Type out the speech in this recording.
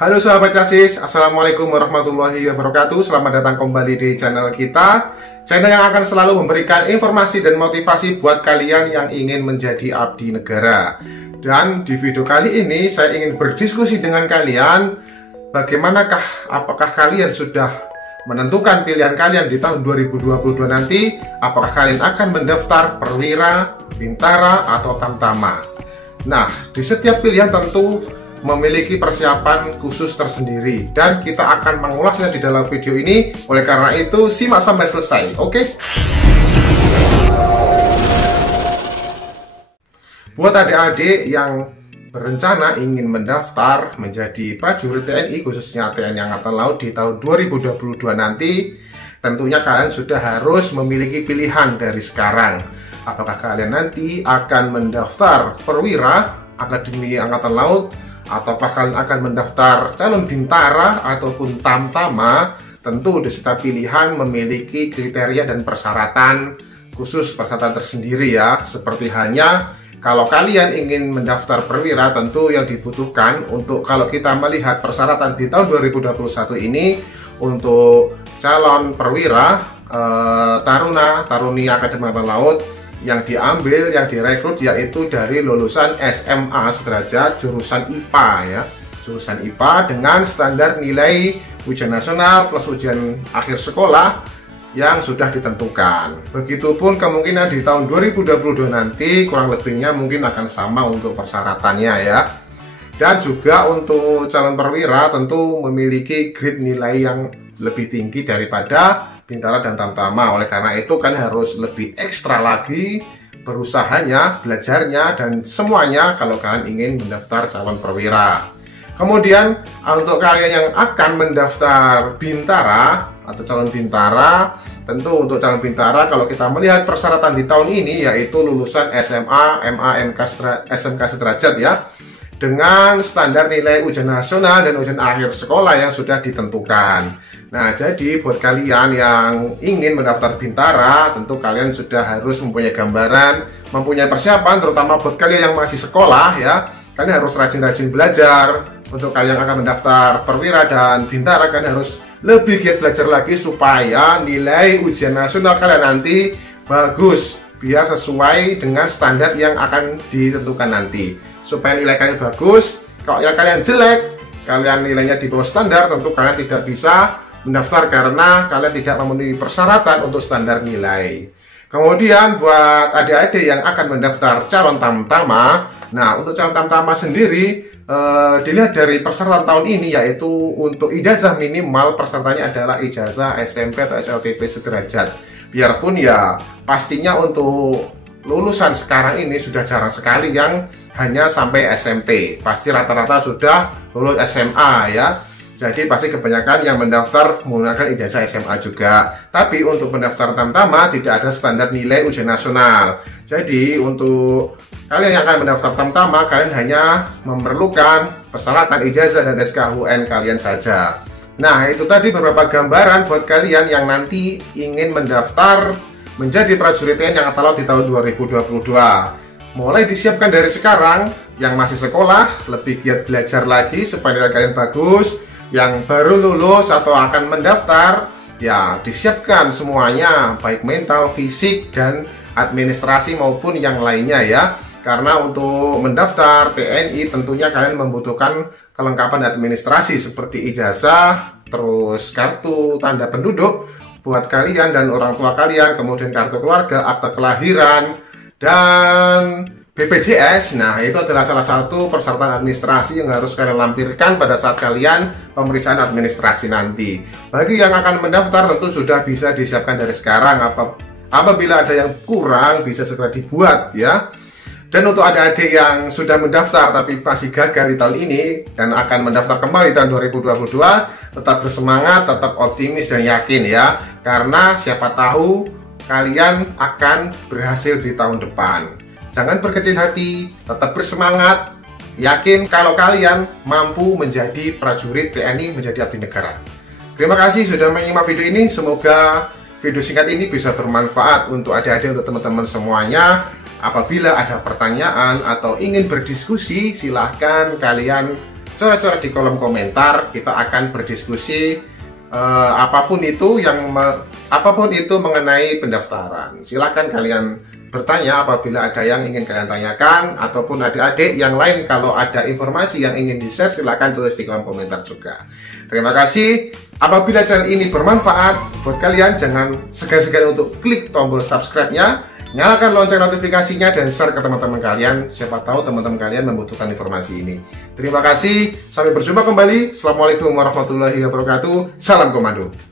Halo sahabat Casis, Assalamualaikum warahmatullahi wabarakatuh. Selamat datang kembali di channel kita, channel yang akan selalu memberikan informasi dan motivasi buat kalian yang ingin menjadi abdi negara. Dan di video kali ini saya ingin berdiskusi dengan kalian, apakah kalian sudah menentukan pilihan kalian di tahun 2022 nanti? Apakah kalian akan mendaftar perwira, bintara, atau tamtama? Nah, di setiap pilihan tentu memiliki persiapan khusus tersendiri dan kita akan mengulasnya di dalam video ini. Oleh karena itu, simak sampai selesai, oke? Buat adik-adik yang berencana ingin mendaftar menjadi prajurit TNI, khususnya TNI Angkatan Laut di tahun 2022 nanti, tentunya kalian sudah harus memiliki pilihan dari sekarang. Apakah kalian nanti akan mendaftar perwira Akademi Angkatan Laut, ataukah kalian akan mendaftar calon bintara ataupun tamtama? Tentu di setiap pilihan memiliki kriteria dan persyaratan khusus, persyaratan tersendiri ya. Seperti halnya kalau kalian ingin mendaftar perwira, tentu yang dibutuhkan untuk kalau kita melihat persyaratan di tahun 2021 ini untuk calon perwira taruni Akademi Angkatan Laut yang diambil, yang direkrut yaitu dari lulusan SMA sederajat jurusan IPA ya, jurusan IPA dengan standar nilai ujian nasional plus ujian akhir sekolah yang sudah ditentukan. Begitupun kemungkinan di tahun 2022 nanti kurang lebihnya mungkin akan sama untuk persyaratannya ya. Dan juga untuk calon perwira tentu memiliki grade nilai yang lebih tinggi daripada bintara dan tamtama. Oleh karena itu kan harus lebih ekstra lagi berusahanya, belajarnya, dan semuanya kalau kalian ingin mendaftar calon perwira. Kemudian untuk kalian yang akan mendaftar bintara atau calon bintara, tentu untuk calon bintara kalau kita melihat persyaratan di tahun ini yaitu lulusan SMA, MA, MK, SMK sederajat ya, dengan standar nilai ujian nasional dan ujian akhir sekolah yang sudah ditentukan. Nah, jadi buat kalian yang ingin mendaftar bintara, tentu kalian sudah harus mempunyai gambaran, mempunyai persiapan, terutama buat kalian yang masih sekolah ya. Kalian harus rajin-rajin belajar. Untuk kalian yang akan mendaftar perwira dan bintara, kalian harus lebih giat belajar lagi supaya nilai ujian nasional kalian nanti bagus, biar sesuai dengan standar yang akan ditentukan nanti. Supaya nilai kalian bagus. Kalau yang kalian jelek, kalian nilainya di bawah standar, tentu kalian tidak bisa mendaftar karena kalian tidak memenuhi persyaratan untuk standar nilai. Kemudian buat adik-adik yang akan mendaftar calon tamtama, nah untuk calon tamtama sendiri dilihat dari persyaratan tahun ini yaitu untuk ijazah minimal persyaratannya adalah ijazah SMP atau SLTP sederajat. Biarpun ya pastinya untuk lulusan sekarang ini sudah jarang sekali yang hanya sampai SMP. Pasti rata-rata sudah lulus SMA ya. Jadi pasti kebanyakan yang mendaftar menggunakan ijazah SMA juga. Tapi untuk pendaftar tamtama tidak ada standar nilai ujian nasional. Jadi untuk kalian yang akan mendaftar tamtama, kalian hanya memerlukan persyaratan ijazah dan SKUN kalian saja. Nah, itu tadi beberapa gambaran buat kalian yang nanti ingin mendaftar menjadi prajurit TNI Angkatan Laut di tahun 2022. Mulai disiapkan dari sekarang. Yang masih sekolah lebih giat belajar lagi supaya nilai kalian bagus. Yang baru lulus atau akan mendaftar, ya disiapkan semuanya, baik mental, fisik, dan administrasi maupun yang lainnya ya. Karena untuk mendaftar TNI tentunya kalian membutuhkan kelengkapan administrasi seperti ijazah, terus kartu tanda penduduk buat kalian dan orang tua kalian, kemudian kartu keluarga, akta kelahiran, dan BPJS. Nah, itu adalah salah satu persyaratan administrasi yang harus kalian lampirkan pada saat kalian pemeriksaan administrasi nanti. Bagi yang akan mendaftar tentu sudah bisa disiapkan dari sekarang. Apabila ada yang kurang bisa segera dibuat ya. Dan untuk adik-adik yang sudah mendaftar tapi masih gagal di tahun ini dan akan mendaftar kembali tahun 2022, tetap bersemangat, tetap optimis dan yakin ya. Karena siapa tahu kalian akan berhasil di tahun depan. Jangan berkecil hati, tetap bersemangat, yakin kalau kalian mampu menjadi prajurit TNI, menjadi abdi negara. Terima kasih sudah menyimak video ini. Semoga video singkat ini bisa bermanfaat untuk adik-adik, untuk teman-teman semuanya. Apabila ada pertanyaan atau ingin berdiskusi, silahkan kalian coret-coret di kolom komentar. Kita akan berdiskusi apapun itu mengenai pendaftaran. Silakan kalian bertanya apabila ada yang ingin kalian tanyakan, ataupun adik-adik yang lain kalau ada informasi yang ingin di-share, silakan tulis di kolom komentar juga. Terima kasih. Apabila channel ini bermanfaat buat kalian, jangan segan-segan untuk klik tombol subscribe-nya, nyalakan lonceng notifikasinya, dan share ke teman-teman kalian. Siapa tahu teman-teman kalian membutuhkan informasi ini. Terima kasih. Sampai berjumpa kembali. Assalamualaikum warahmatullahi wabarakatuh. Salam komando.